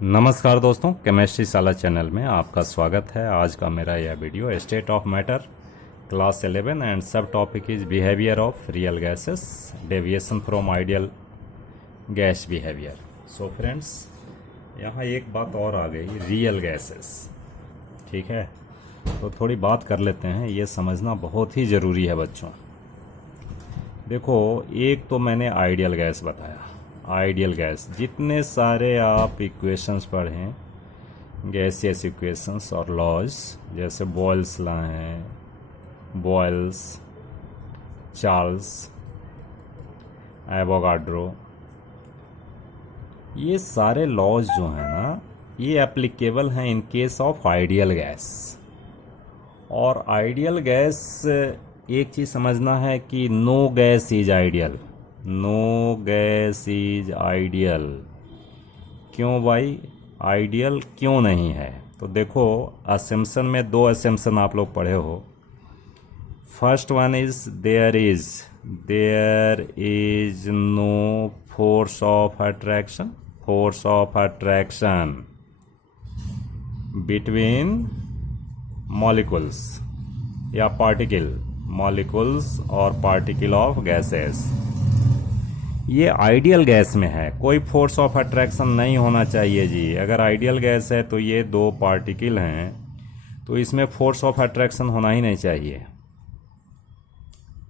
नमस्कार दोस्तों, केमिस्ट्री साला चैनल में आपका स्वागत है। आज का मेरा यह video state of matter class 11 and subtopic is behaviour of real gases, deviation from ideal gas behaviour. So friends, यहाँ एक बात और आ गई, रियल गैसेस। ठीक है, तो थोड़ी बात कर लेते हैं, ये समझना बहुत ही ज़रूरी है बच्चों। देखो, एक तो मैंने आइडियल गैस बताया। आइडियल गैस, जितने सारे आप इक्वेशंस पढ़ें, गैसियस इक्वेशंस और लॉज, जैसे बॉयल्स लॉ हैं, बॉयल्स, चार्ल्स, एवोगाड्रो, ये सारे लॉज जो हैं ना, ये एप्लीकेबल हैं in case of ideal gas. और आइडियल गैस, एक चीज़ समझना है कि no gas is ideal. No gas is ideal. क्यों भाई, आइडियल क्यों नहीं है? तो देखो, असेम्पशन में दो असेम्पशन आप लोग पढ़े हो। First one is there is no force of attraction between molecules या पार्टिकल, मॉलिक्यूल्स और पार्टिकल ऑफ गैसेस। ये आइडियल गैस में है, कोई फोर्स ऑफ अट्रैक्शन नहीं होना चाहिए जी। अगर आइडियल गैस है तो ये दो पार्टिकल हैं, तो इसमें फोर्स ऑफ अट्रैक्शन होना ही नहीं चाहिए,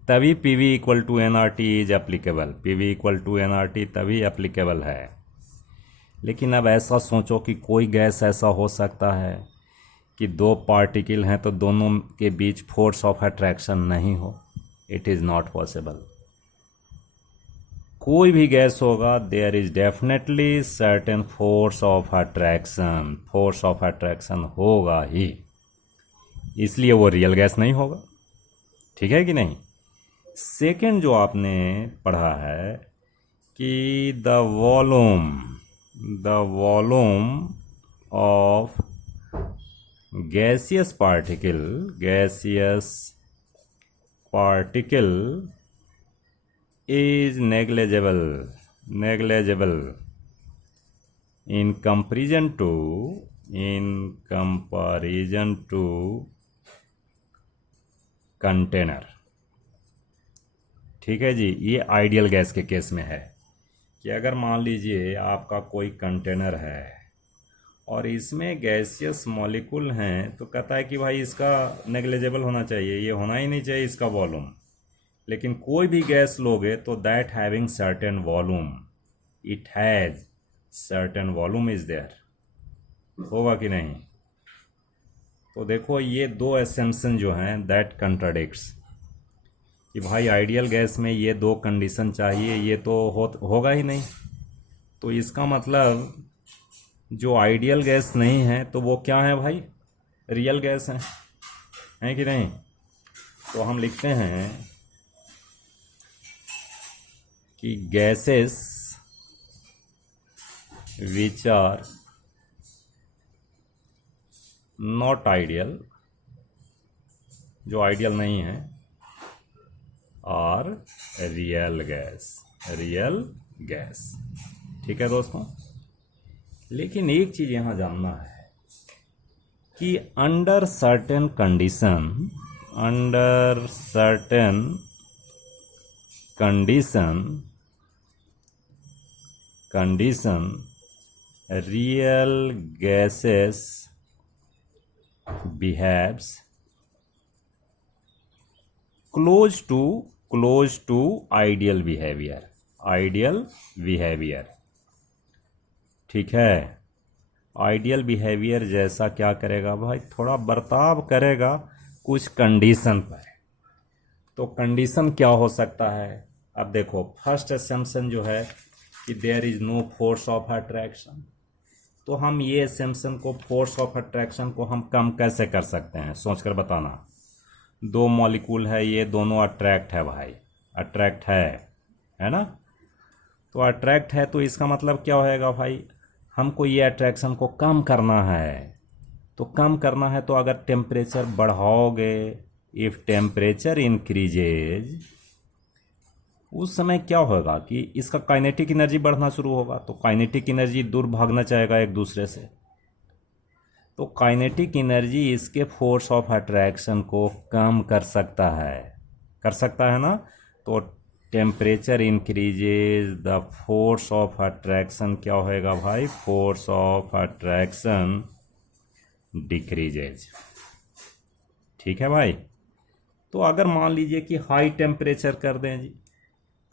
तभी PV equal to NRT is applicable. PV equal to NRT तभी एप्लीकेबल है। लेकिन अब ऐसा सोचो कि कोई गैस ऐसा हो सकता है कि दो पार्टिकल हैं तो दोनों के बीच फोर्स ऑफ अट्रैक्शन नहीं हो। It is not possible. कोई भी गैस होगा, there is definitely certain force of attraction. Force of attraction होगा ही, इसलिए वो रियल गैस नहीं होगा। ठीक है कि नहीं? सेकंड जो आपने पढ़ा है कि the volume of gaseous particle is negligible in comparison to container. ठीक है जी, ये आइडियल गैस के केस में है कि अगर मान लीजिए आपका कोई कंटेनर है और इसमें गैसियस मॉलिक्यूल हैं, तो कहता है कि भाई इसका नेग्लिजिबल होना चाहिए, ये होना ही नहीं चाहिए इसका वॉल्यूम। लेकिन कोई भी गैस लोगे तो that having certain volume, it has certain volume is there, होगा कि नहीं? तो देखो, ये दो एसेम्पशन जो हैं दैट कंट्राडिक्ट्स कि भाई आइडियल गैस में ये दो कंडीशन चाहिए, ये तो होगा ही नहीं। तो इसका मतलब जो आइडियल गैस नहीं है तो वो क्या है भाई? रियल गैस है कि नहीं? तो हम लिखते हैं कि gases which are not ideal, जो आइडियल नहीं है, आर रियल गैस। ठीक है दोस्तों, लेकिन एक चीज यहां जानना है कि under certain condition real gases behaves close to ideal behaviour. ठीक है, आइडियल बिहेवियर जैसा क्या करेगा भाई? थोड़ा बर्ताव करेगा कुछ कंडीशन पर। तो कंडीशन क्या हो सकता है? अब देखो, फर्स्ट असेम्पशन जो है कि there is no force of attraction, तो हम ये असेम्पशन को, फोर्स ऑफ अट्रैक्शन को हम कम कैसे कर सकते हैं? सोचकर बताना। दो मॉलिक्यूल है, ये दोनों अट्रैक्ट है भाई, अट्रैक्ट है ना? तो अट्रैक्ट है तो इसका मतलब क्या होएगा भाई? हमको ये अट्रैक्शन को कम करना है। तो कम करना है तो अगर टेम्परेचर बढ़ाओगे, इफ टेम्परेचर इंक्रीजेज उस समय क्या होगा कि इसका काइनेटिक एनर्जी बढ़ना शुरू होगा, तो काइनेटिक एनर्जी दूर भागना चाहेगा एक दूसरे से, तो काइनेटिक एनर्जी इसके फोर्स ऑफ अट्रैक्शन को कम कर सकता है ना। तो temperature increases, the force of attraction क्या होएगा भाई, फोर्स ऑफ अट्रैक्शन डिक्रीजेज। ठीक है भाई। तो अगर मान लीजिए कि हाई टेम्परेचर कर दें जी,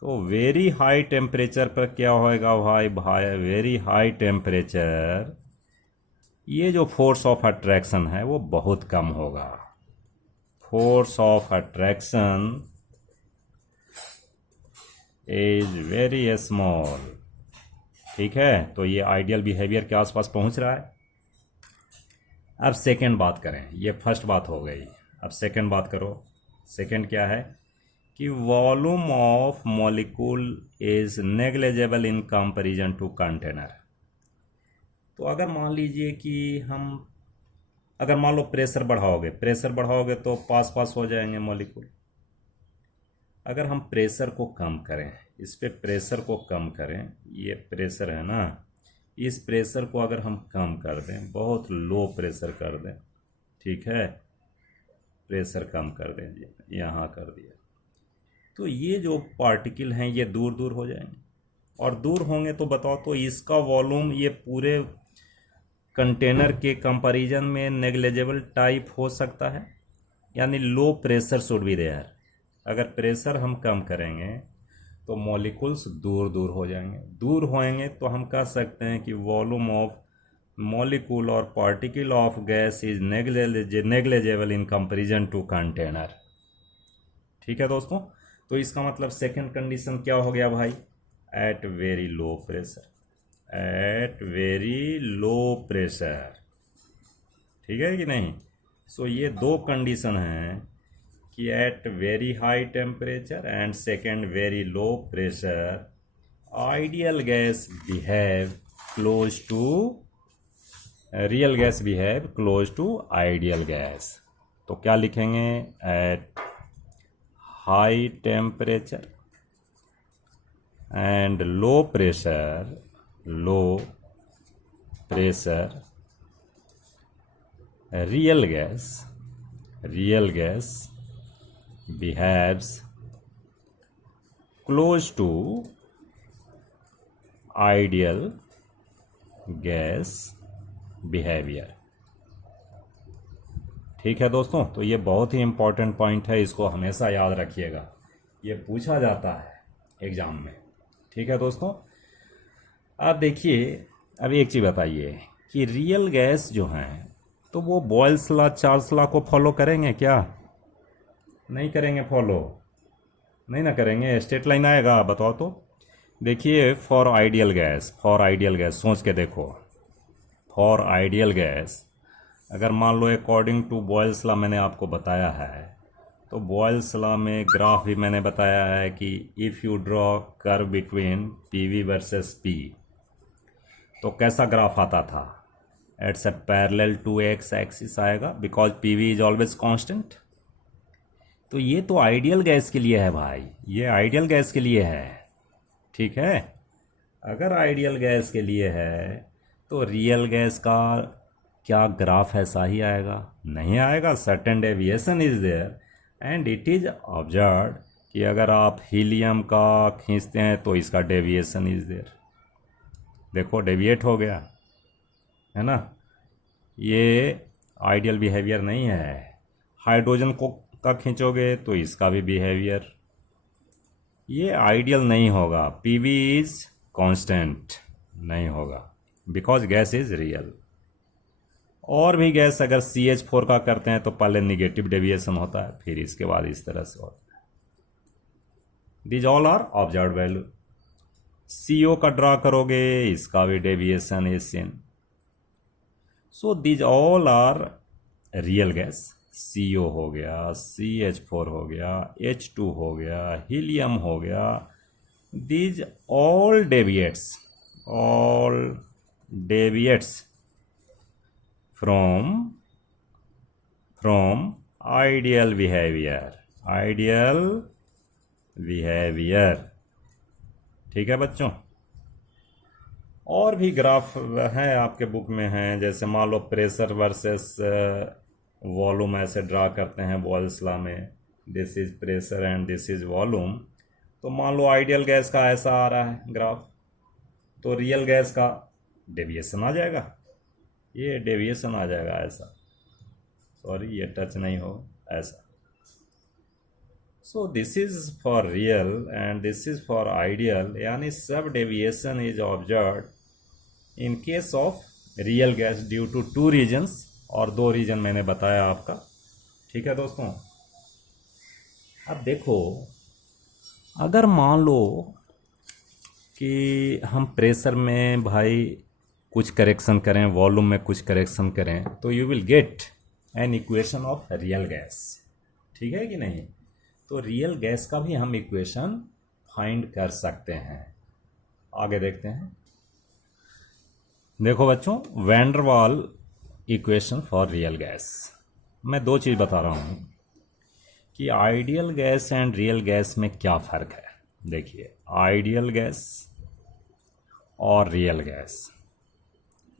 तो वेरी हाई टेम्परेचर पर क्या होएगा भाई, वेरी हाई टेम्परेचर, ये जो फोर्स ऑफ अट्रैक्शन है वो बहुत कम होगा। Force of attraction is very small. ठीक है, तो ये आइडियल बिहेवियर के आसपास पहुंच रहा है। अब सेकंड बात करें, ये फर्स्ट बात हो गई, अब सेकंड बात करो। सेकंड क्या है कि volume of molecule is negligible in comparison to container. तो अगर मान लीजिए कि अगर मान लो प्रेशर बढ़ाओगे तो पास पास हो जाएंगे मॉलिक्यूल। अगर हम प्रेशर को कम करें, इस पे प्रेशर को कम करें, ये प्रेशर है ना, इस प्रेशर को अगर हम कम कर दें, बहुत लो प्रेशर कर दें, ठीक है, प्रेशर कम कर दें, यहाँ कर दिया, तो ये जो पार्टिकल हैं ये दूर दूर हो जाएंगे। और दूर होंगे तो बताओ, तो इसका वॉल्यूम ये पूरे कंटेनर के कंपैरिजन में नेग्लिजिबल टाइप हो सकता है, यानी low pressure should be there. अगर प्रेशर हम कम करेंगे तो मॉलिक्यूल्स दूर दूर हो जाएंगे, दूर होएंगे तो हम कह सकते हैं कि वॉल्यूम ऑफ मॉलिक्यूल और particle of gas is negligible in comparison to container. ठीक है दोस्तों, तो इसका मतलब सेकंड कंडीशन क्या हो गया भाई, at very low pressure, at very low pressure. ठीक है कि नहीं। सो ये दो कंडीशन हैं कि at very high temperature and second very low pressure ideal gas behave close to real gas behave close to ideal gas. तो क्या लिखेंगे, at high temperature and low pressure real gas behaves close to ideal gas behavior। ठीक है दोस्तों, तो ये बहुत ही important point है, इसको हमेशा याद रखिएगा, ये पूछा जाता है एग्जाम में। ठीक है दोस्तों, अब देखिए, अब एक चीज़ बताइए कि रियल गैस जो हैं तो वो बॉयल्स लॉ, चार्ल्स लॉ को फॉलो करेंगे क्या, नहीं करेंगे, फॉलो नहीं ना करेंगे, स्ट्रेट लाइन आएगा, बताओ तो। देखिए, फॉर आइडियल गैस सोच के देखो, फॉर आइडियल गैस अगर मान लो अकॉर्डिंग टू बॉयल्स लॉ मैंने आपको बताया है, तो बॉयल्स लॉ में ग्राफ भी मैंने बताया है कि if you draw curve between PV versus P, तो कैसा ग्राफ आता था, it's a parallel to X axis आएगा, because PV is always constant. तो ये तो आइडियल गैस के लिए है भाई, ये आइडियल गैस के लिए है। ठीक है, अगर आइडियल गैस के लिए है तो रियल गैस का क्या ग्राफ ऐसा ही आएगा, नहीं आएगा, certain deviation is there and it is observe कि अगर आप हीलियम का खींचते हैं तो इसका डेविएशन इज देयर, देखो डेविएट हो गया है ना, ये आइडियल बिहेवियर नहीं है। हाइड्रोजन को का खींचोगे तो इसका भी बिहेवियर ये आइडियल नहीं होगा, पीवी इज कांस्टेंट नहीं होगा, बिकॉज गैस इज रियल। और भी गैस अगर CH4 का करते हैं तो पहले निगेटिव डेविएशन होता है, फिर इसके बाद इस तरह से होता है। These all are observed value. CO का ड्रा करोगे, इसका भी deviation is same. So these all are real gas, CO हो गया, CH4 हो गया, H2 हो गया, हीलियम हो गया, these all deviates from ideal behaviour behaviour. ठीक है बच्चों। और भी ग्राफ हैं आपके बुक में हैं, जैसे मान लो प्रेशर वर्सेस वॉल्यूम ऐसे ड्रा करते हैं बॉयल्स लॉ में, this is pressure and this is volume. तो मान लो आइडियल गैस का ऐसा आ रहा है ग्राफ, तो रियल गैस का डेविएशन आ जाएगा, ये डेविएशन आ जाएगा ऐसा, सॉरी ये टच नहीं हो ऐसा। So this is for real and this is for ideal, यानी सब deviation is observed in case of real gas due to two reasons, और दो रीजन मैंने बताया आपका। ठीक है दोस्तों। अब देखो, अगर मान लो कि हम प्रेशर में भाई कुछ करेक्शन करें, वॉल्यूम में कुछ करेक्शन करें, तो you will get an equation of real gas. ठीक है कि नहीं? तो रियल गैस का भी हम इक्वेशन फाइंड कर सकते हैं। आगे देखते हैं। देखो बच्चों, वैन डर वाल इक्वेशन फॉर रियल गैस। मैं दो चीज़ बता रहा हूँ कि ideal gas and real gas में क्या फ़र्क है। देखिए, आइडियल गैस और रियल गैस,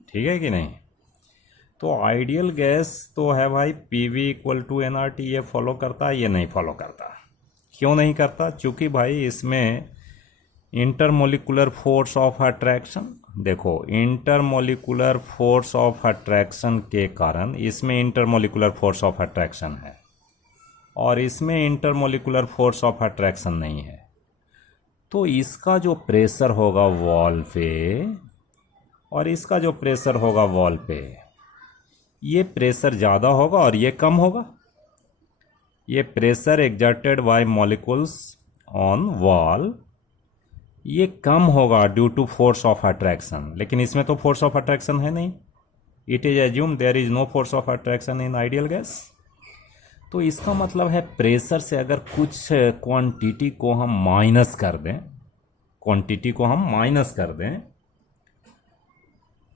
ठीक है कि नहीं? तो आइडियल गैस तो है भाई पीवी इक्वल टू एनआरटी, ये फॉलो करता है, ये नहीं फॉलो करता। क्यों नहीं करता? क्योंकि भाई इसमें इंटरमोलिकुलर फोर्स ऑफ अट्रैक्शन, देखो इंटरमोलिकुलर फोर्स ऑफ अट्रैक्शन के कारण इसमें इंटरमोलिकुलर फोर्स ऑफ अट्रैक्शन है और इसमें इंटरमोलिकुलर फोर्स ऑफ अट्रैक्शन नहीं है। तो इसका जो प्रेशर होगा वॉल पे और इसका जो प्रेशर होगा वॉल पे, ये प्रेशर ज़्यादा होगा और ये कम होगा। ये pressure exerted by molecules on wall, ये कम होगा due to force of attraction, लेकिन इसमें तो फोर्स ऑफ अट्रैक्शन है नहीं। It is assume there is no force of attraction in ideal gas. तो इसका मतलब है प्रेशर से अगर कुछ क्वांटिटी को हम माइनस कर दें, क्वांटिटी को हम माइनस कर दें,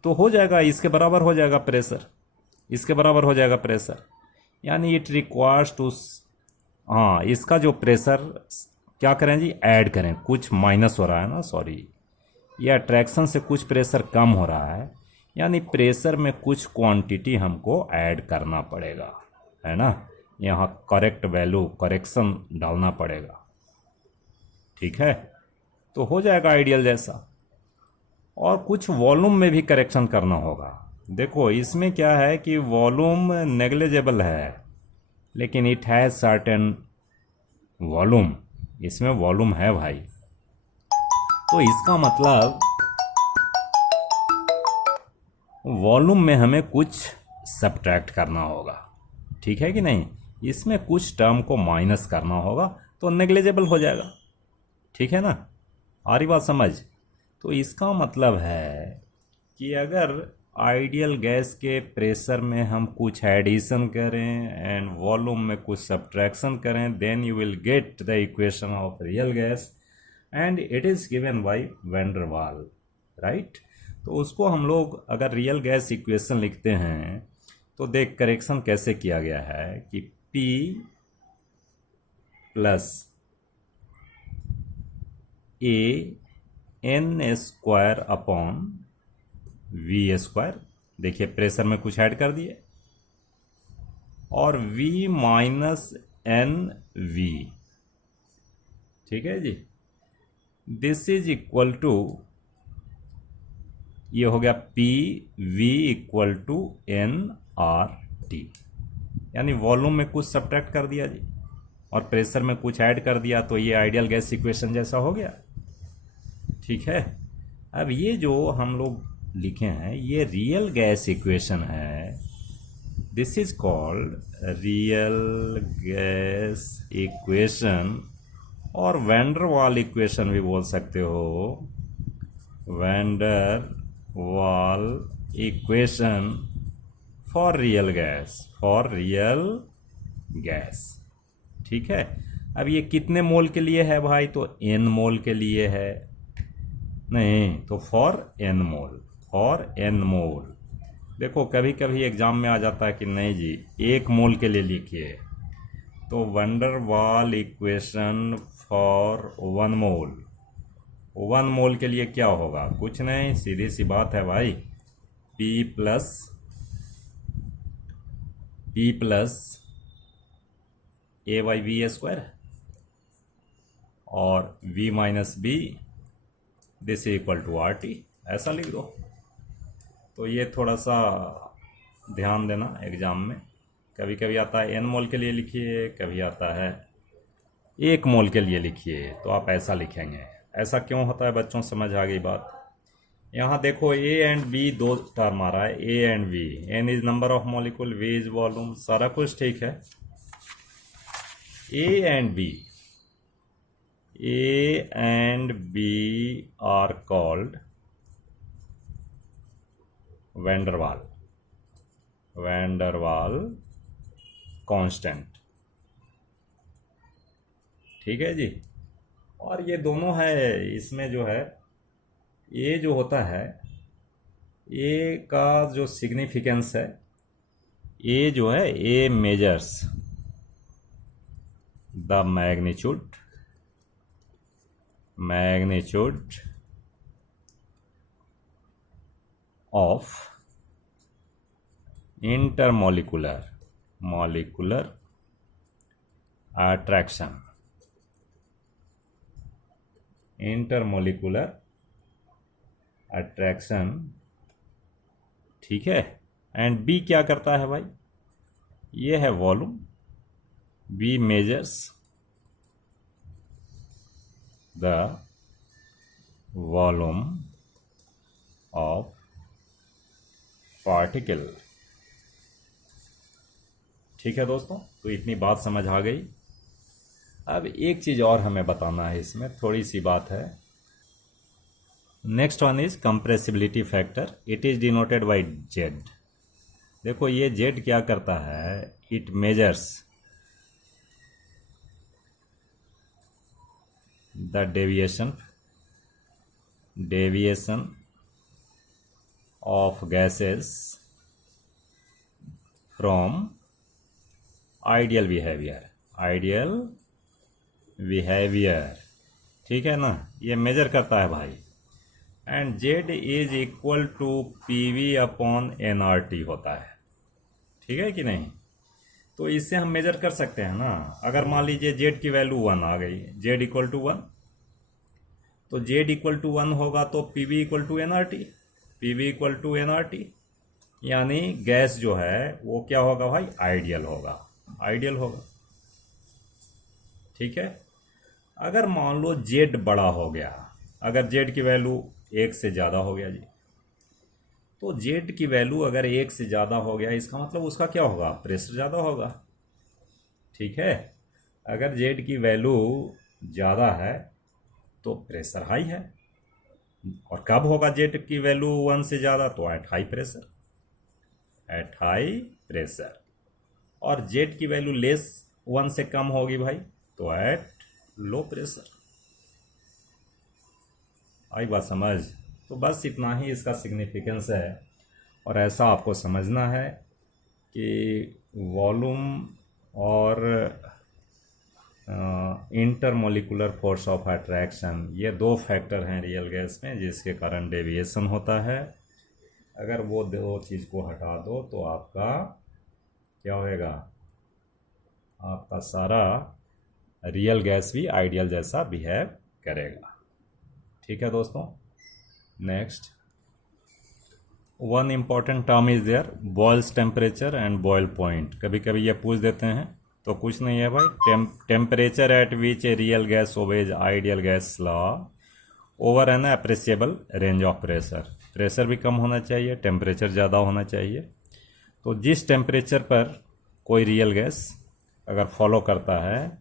तो हो जाएगा, इसके बराबर हो जाएगा प्रेशर, इसके बराबर हो जाएगा प्रेशर। यानी इट रिक्वायर्स टू, हाँ, इसका जो प्रेशर क्या करें जी, ऐड करें। कुछ माइनस हो रहा है ना, सॉरी, ये अट्रैक्शन से कुछ प्रेशर कम हो रहा है, यानी प्रेशर में कुछ क्वांटिटी हमको ऐड करना पड़ेगा, है ना? यहाँ करेक्ट वैल्यू, करेक्शन डालना पड़ेगा। ठीक है, तो हो जाएगा आइडियल जैसा। और कुछ वॉल्यूम में भी करेक्शन करना होगा। देखो इसमें क्या है कि वॉल्यूम नेग्लिजिबल है, लेकिन इट हैज़ सर्टेन वॉल्यूम, इसमें वॉल्यूम है भाई। तो इसका मतलब वॉल्यूम में हमें कुछ सब्ट्रैक्ट करना होगा। ठीक है कि नहीं? इसमें कुछ टर्म को माइनस करना होगा तो नेग्लिजिबल हो जाएगा। ठीक है ना? आ रही बात समझ? तो इसका मतलब है कि अगर आइडियल गैस के प्रेशर में हम कुछ एडिशन करें एंड वॉल्यूम में कुछ सब्ट्रैक्शन करें, then you will get the equation of real gas and it is given by van der Waals, right? तो उसको हम लोग अगर रियल गैस इक्वेशन लिखते हैं तो देख करेक्शन कैसे किया गया है कि P plus A N square upon V square, देखिए प्रेशर में कुछ ऐड कर दिए, और V माइनस एन वी, ठीक है जी। दिस इज इक्वल टू, ये हो गया P V equal to N R T, यानी वॉल्यूम में कुछ सब्ट्रैक्ट कर दिया जी और प्रेशर में कुछ ऐड कर दिया, तो ये आइडियल गैस इक्वेशन जैसा हो गया। ठीक है, अब ये जो हम लोग लिखे हैं ये रियल गैस इक्वेशन है। This is called real gas equation, और वैन डर वाल इक्वेशन भी बोल सकते हो, वैन डर वाल equation for real gas, for real gas. ठीक है, अब ये कितने मोल के लिए है भाई? तो एन मोल के लिए है, नहीं तो for N mole, for N mole. देखो कभी कभी एग्जाम में आ जाता है कि नहीं जी 1 मोल के लिए लिखिए, तो वैन डर वाल इक्वेशन फॉर 1 मोल। 1 मोल के लिए क्या होगा, कुछ नहीं, सीधी सी बात है भाई, P प्लस A/V² और V minus B, this equal to RT, ऐसा लिख दो। तो ये थोड़ा सा ध्यान देना एग्जाम में, कभी कभी आता है N मोल के लिए लिखिए, कभी आता है 1 मोल के लिए लिखिए, तो आप ऐसा लिखेंगे। ऐसा क्यों होता है बच्चों, समझ आ गई बात। यहाँ देखो A एंड B दो टर्म आ रहा है, A and V, N is number of molecule, V is volume, सारा कुछ ठीक है। A and B are called van der Waals constant, ठीक है जी। और ये दोनों है, इसमें जो है ये जो होता है, ए का जो सिग्निफिकेंस है, ए जो है, A measures the magnitude of molecular attraction, ठीक है। एंड बी क्या करता है भाई, ये है volume, B measures the volume of particle, ठीक है दोस्तों। तो इतनी बात समझ आ गई। अब एक चीज़ और हमें बताना है, इसमें थोड़ी सी बात है। Next one is compressibility factor, it is denoted by Z. देखो ये जेड क्या करता है, it measures the deviation of gases from ideal behaviour, ठीक है ना, ये मेजर करता है भाई। And Z is equal to PV/nRT होता है, ठीक है कि नहीं। तो इससे हम मेजर कर सकते हैं ना। अगर मान लीजिए जेड की वैल्यू 1 आ गई, जेड इक्वल टू 1, तो जेड इक्वल टू 1 होगा तो PV इक्वल टू nRT, यानी गैस जो है वो क्या होगा भाई, आइडियल होगा, ठीक है। अगर मान लो जेड बड़ा हो गया, अगर जेड की वैल्यू 1 से ज़्यादा हो गया जी, तो जेड की वैल्यू अगर 1 से ज़्यादा हो गया, इसका मतलब उसका क्या होगा, प्रेशर ज़्यादा होगा, ठीक है। अगर जेड की वैल्यू ज़्यादा है तो प्रेशर हाई है, और कब होगा जेड की वैल्यू 1 से ज़्यादा, तो एट हाई प्रेशर, और जेड की वैल्यू लेस 1 से कम होगी भाई, तो एट लो प्रेशर। आई बात समझ। तो बस इतना ही इसका सिग्निफिकेंस है, और ऐसा आपको समझना है कि वॉल्यूम और इंटरमोलिकुलर फोर्स ऑफ अट्रैक्शन, ये 2 फैक्टर हैं रियल गैस में जिसके कारण डेविएशन होता है। अगर वो 2 चीज़ को हटा दो तो आपका क्या होएगा, आपका सारा रियल गैस भी आइडियल जैसा बिहेव करेगा, ठीक है दोस्तों। Next, one important term is there, Boyle's temperature and Boyle point. कभी कभी ये पूछ देते हैं, तो कुछ नहीं है भाई, temperature at which a real gas obeys ideal gas law over an appreciable range of pressure भी कम होना चाहिए, टेम्परेचर ज़्यादा होना चाहिए। तो जिस टेम्परेचर पर कोई रियल गैस अगर फॉलो करता है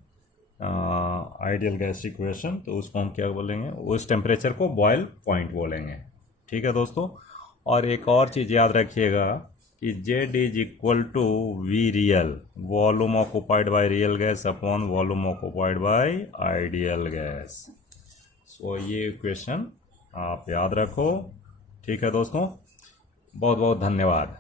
आइडियल गैस इक्वेशन, तो उसको हम क्या बोलेंगे, उस टेम्परेचर को बॉयल पॉइंट बोलेंगे, ठीक है दोस्तों। और एक और चीज़ याद रखिएगा कि Z is equal to V real, volume occupied by real gas upon volume occupied by ideal gas. So ये इक्वेशन आप याद रखो, ठीक है दोस्तों। बहुत बहुत धन्यवाद।